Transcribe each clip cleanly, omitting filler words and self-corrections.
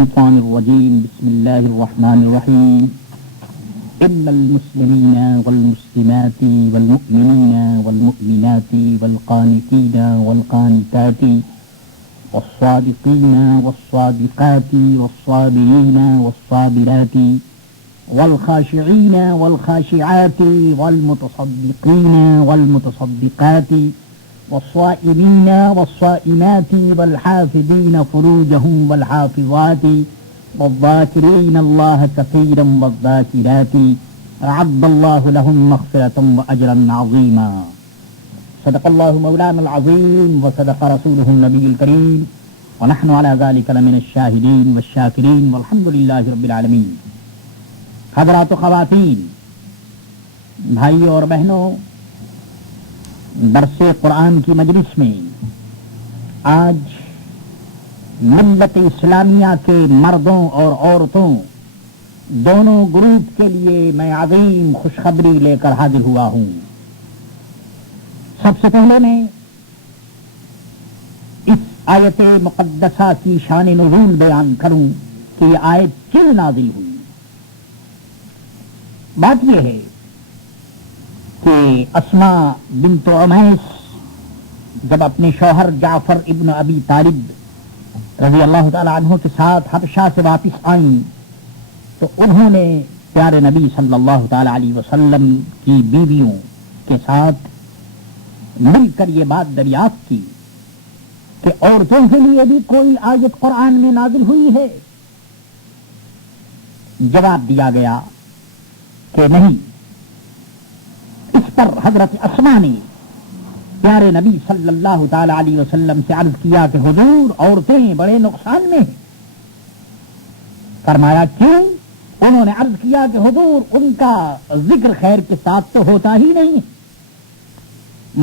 الشيطان الرجيم بسم الله الرحمن الرحيم إن المسلمين والمسلمات والمؤمنين والمؤمنات والقانتين والقانتات والصادقين والصادقات والصابرين والصابرات والخاشعين والخاشعات والمتصدقين والمتصدقات والصائمين والصائمات والحافظين فروجهم والحافظات والذاكرين الله كثيرا والذاكرات أعد الله لهم مغفرة وأجرا عظيما صدق الله مولانا العظيم وصدق رسوله النبي الكريم ونحن على ذلك لمن الشاهدين والشاكرين والحمد لله رب العالمين. حضرات و خواتین، بھائیوں اور بہنوں، درس قرآن کی مجلس میں آج ملت اسلامیہ کے مردوں اور عورتوں دونوں گروپ کے لیے میں عظیم خوشخبری لے کر حاضر ہوا ہوں. سب سے پہلے میں اس آیت مقدسہ کی شان نزول بیان کروں کہ یہ آیت کیوں نازل ہوئی. بات یہ ہے کہ اسماء بنت عمیس جب اپنے شوہر جعفر ابن ابی طالب رضی اللہ تعالی عنہ کے ساتھ حبشہ سے واپس آئیں تو انہوں نے پیارے نبی صلی اللہ تعالی علیہ وسلم کی بیویوں کے ساتھ مل کر یہ بات دریافت کی کہ عورتوں کے لیے بھی کوئی آیت قرآن میں نازل ہوئی ہے. جواب دیا گیا کہ نہیں. اس پر حضرت اسماء نے پیارے نبی صلی اللہ تعالی علیہ وسلم سے عرض کیا کہ حضور عورتیں بڑے نقصان میں ہیں. فرمایا کیوں؟ انہوں نے عرض کیا کہ حضور ان کا ذکر خیر کے ساتھ تو ہوتا ہی نہیں ہے.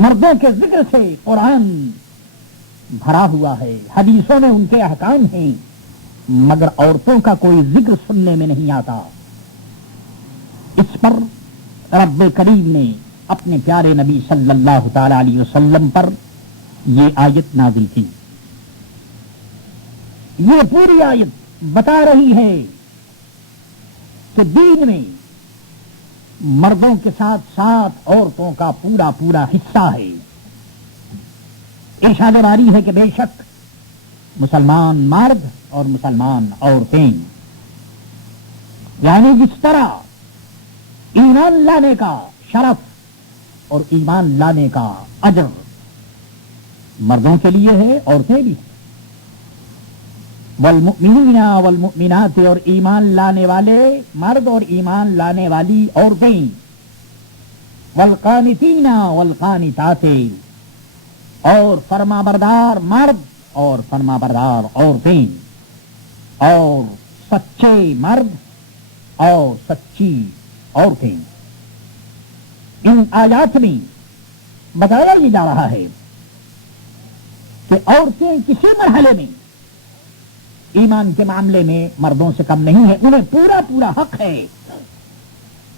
مردوں کے ذکر سے قرآن بھرا ہوا ہے، حدیثوں میں ان کے احکام ہیں، مگر عورتوں کا کوئی ذکر سننے میں نہیں آتا. اس پر رب کریم نے اپنے پیارے نبی صلی اللہ تعالی علیہ وسلم پر یہ آیت نازل کی. یہ پوری آیت بتا رہی ہے کہ دین میں مردوں کے ساتھ ساتھ عورتوں کا پورا پورا حصہ ہے. ارشاد باری ہے کہ بے شک مسلمان مرد اور مسلمان عورتیں، یعنی جس طرح ایمان لانے کا شرف اور ایمان لانے کا اجر مردوں کے لیے ہے، عورتیں بھی. والمؤمنین والمؤمنات، اور ایمان لانے والے مرد اور ایمان لانے والی عورتیں. والقانتین والقانتات، اور فرما بردار مرد اور فرما بردار عورتیں، اور سچے مرد اور سچی عورتیں. ان آیات میں بتایا یہ جا رہا ہے کہ عورتیں کسی مرحلے میں ایمان کے معاملے میں مردوں سے کم نہیں ہے، انہیں پورا پورا حق ہے.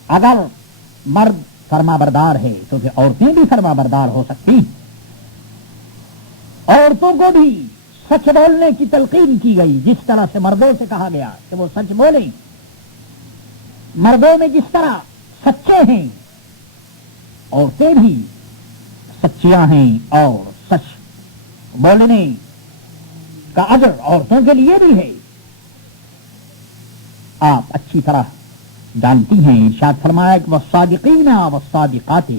اگر مرد فرما بردار ہے تو پھر عورتیں بھی فرما بردار ہو سکتی. عورتوں کو بھی سچ بولنے کی تلقین کی گئی، جس طرح سے مردوں سے کہا گیا کہ وہ سچ بولیں. مردوں میں جس طرح سچے ہیں عورتیں بھی سچیاں ہیں، اور سچ بولنے کا اجر عورتوں کے لیے بھی ہے. آپ اچھی طرح جانتی ہیں، ارشاد فرمایا کہ والصادقین والصادقات،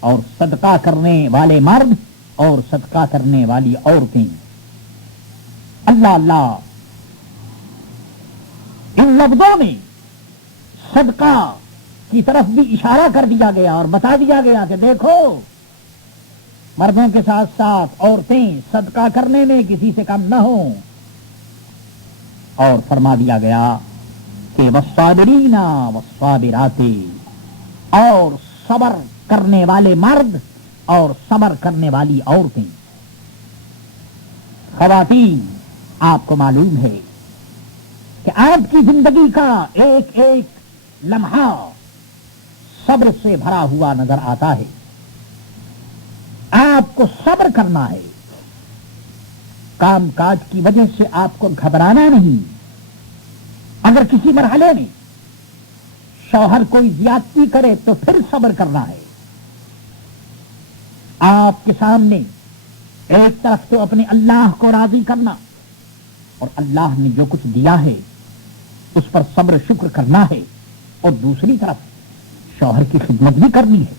اور صدقہ کرنے والے مرد اور صدقہ کرنے والی عورتیں. اللہ اللہ، ان لفظوں میں صدقہ کی طرف بھی اشارہ کر دیا گیا اور بتا دیا گیا کہ دیکھو مردوں کے ساتھ ساتھ عورتیں صدقہ کرنے میں کسی سے کم نہ ہوں. اور فرما دیا گیا کہ والصابرین والصابرات، اور صبر کرنے والے مرد اور صبر کرنے والی عورتیں. خواتین، آپ کو معلوم ہے کہ آپ کی زندگی کا ایک ایک لمحہ صبر سے بھرا ہوا نظر آتا ہے. آپ کو صبر کرنا ہے. کام کاج کی وجہ سے آپ کو گھبرانا نہیں. اگر کسی مرحلے میں شوہر کوئی زیادتی کرے تو پھر صبر کرنا ہے. آپ کے سامنے ایک طرف تو اپنے اللہ کو راضی کرنا اور اللہ نے جو کچھ دیا ہے اس پر صبر شکر کرنا ہے، اور دوسری طرف شوہر کی خدمت بھی کرنی ہے،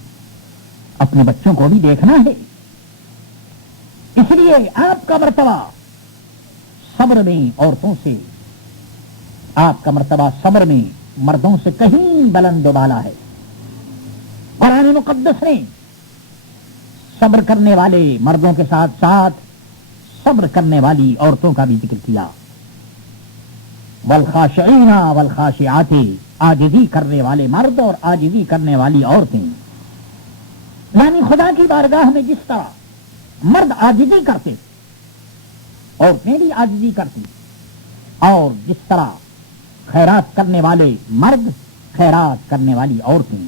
اپنے بچوں کو بھی دیکھنا ہے. اس لیے آپ کا مرتبہ صبر میں عورتوں سے، آپ کا مرتبہ صبر میں مردوں سے کہیں بلند و بالا ہے. قرآن مقدس نے صبر کرنے والے مردوں کے ساتھ ساتھ صبر کرنے والی عورتوں کا بھی ذکر کیا. والخاشعین والخاشعات، عاجزی کرنے والے مرد اور عاجزی کرنے والی عورتیں. یعنی خدا کی بارگاہ میں جس طرح مرد عاجزی کرتے عورتیں بھی عاجزی کرتی، اور جس طرح خیرات کرنے والے مرد خیرات کرنے والی عورتیں،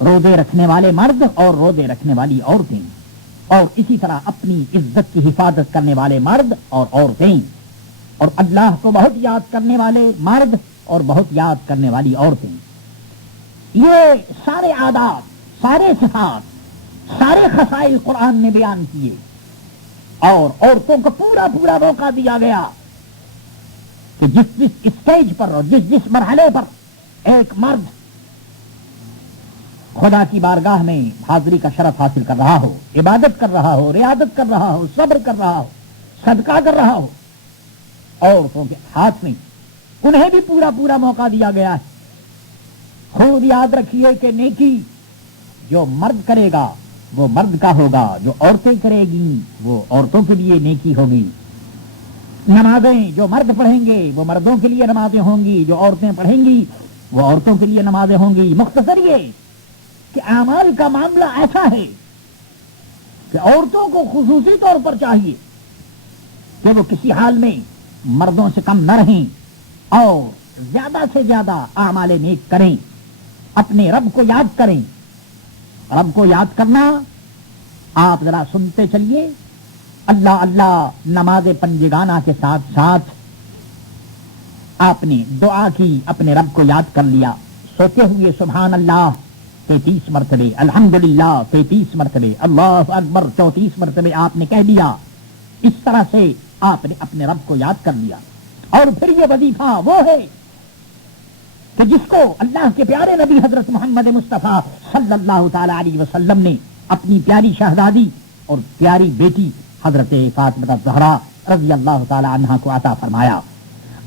روزے رکھنے والے مرد اور روزے رکھنے والی عورتیں، اور اسی طرح اپنی عزت کی حفاظت کرنے والے مرد اور عورتیں، اور اللہ کو بہت یاد کرنے والے مرد اور بہت یاد کرنے والی عورتیں. یہ سارے عادات، سارے صفات، سارے خصائل قرآن نے بیان کیے، اور عورتوں کو پورا پورا موقع دیا گیا کہ جس جس اسٹیج پر اور جس جس مرحلے پر ایک مرد خدا کی بارگاہ میں حاضری کا شرف حاصل کر رہا ہو، عبادت کر رہا ہو، ریاضت کر رہا ہو، صبر کر رہا ہو، صدقہ کر رہا ہو، عورتوں کے ہاتھ میں انہیں بھی پورا پورا موقع دیا گیا ہے. خود یاد رکھیے کہ نیکی جو مرد کرے گا وہ مرد کا ہوگا، جو عورتیں کرے گی وہ عورتوں کے لیے نیکی ہوگی. نمازیں جو مرد پڑھیں گے وہ مردوں کے لیے نمازیں ہوں گی، جو عورتیں پڑھیں گی وہ عورتوں کے لیے نمازیں ہوں گی. مختصر یہ کہ اعمال کا معاملہ ایسا ہے کہ عورتوں کو خصوصی طور پر چاہیے کہ وہ کسی حال میں مردوں سے کم نہ رہیں اور زیادہ سے زیادہ اعمال نیک کریں، اپنے رب کو یاد کریں. رب کو یاد کرنا آپ ذرا سنتے چلیے. اللہ اللہ نماز پنجگانہ کے ساتھ ساتھ آپ نے دعا کی، اپنے رب کو یاد کر لیا، سوتے ہوئے سبحان اللہ 33 مرتبے، الحمدللہ 33 مرتبے، اللہ اکبر 34 مرتبے آپ نے کہہ دیا. اس طرح سے آپ نے اپنے رب کو یاد کر لیا. اور پھر یہ وظیفہ وہ ہے کہ جس کو اللہ کے پیارے نبی حضرت محمد مصطفیٰ صلی اللہ تعالی علیہ وسلم نے اپنی پیاری شہزادی اور پیاری بیٹی حضرت فاطمہ الزہرا رضی اللہ تعالی عنہا کو عطا فرمایا.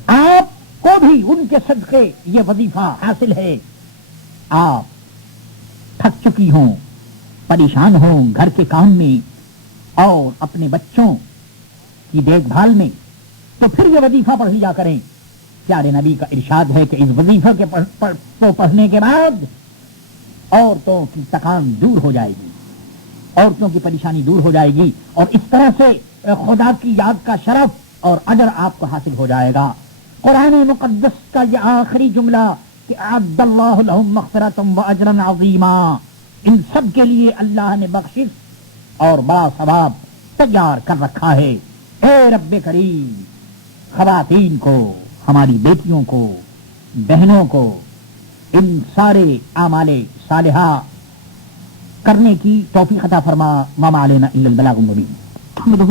آپ کو بھی ان کے صدقے یہ وظیفہ حاصل ہے. آپ تھک چکی ہوں، پریشان ہوں گھر کے کام میں اور اپنے بچوں کی دیکھ بھال میں، تو پھر یہ وظیفہ پڑھ لیا کریں. پیارے نبی کا ارشاد ہے کہ اس وظیفہ کے پڑھنے کے بعد عورتوں کی تکان دور ہو جائے گی، عورتوں کی پریشانی دور ہو جائے گی، اور اس طرح سے خدا کی یاد کا شرف اور اجر آپ کو حاصل ہو جائے گا. قرآن مقدس کا یہ آخری جملہ کہ اعد اللہ لہم مغفرۃ و اجرا عظیما، ان سب کے لیے اللہ نے بخشش اور بڑا ثواب تیار کر رکھا ہے. اے رب کریم، خواتین کو، ہماری بیٹیوں کو، بہنوں کو ان سارے اعمال صالحہ کرنے کی توفیق عطا فرما. وما علینا الا البلاغ المبین.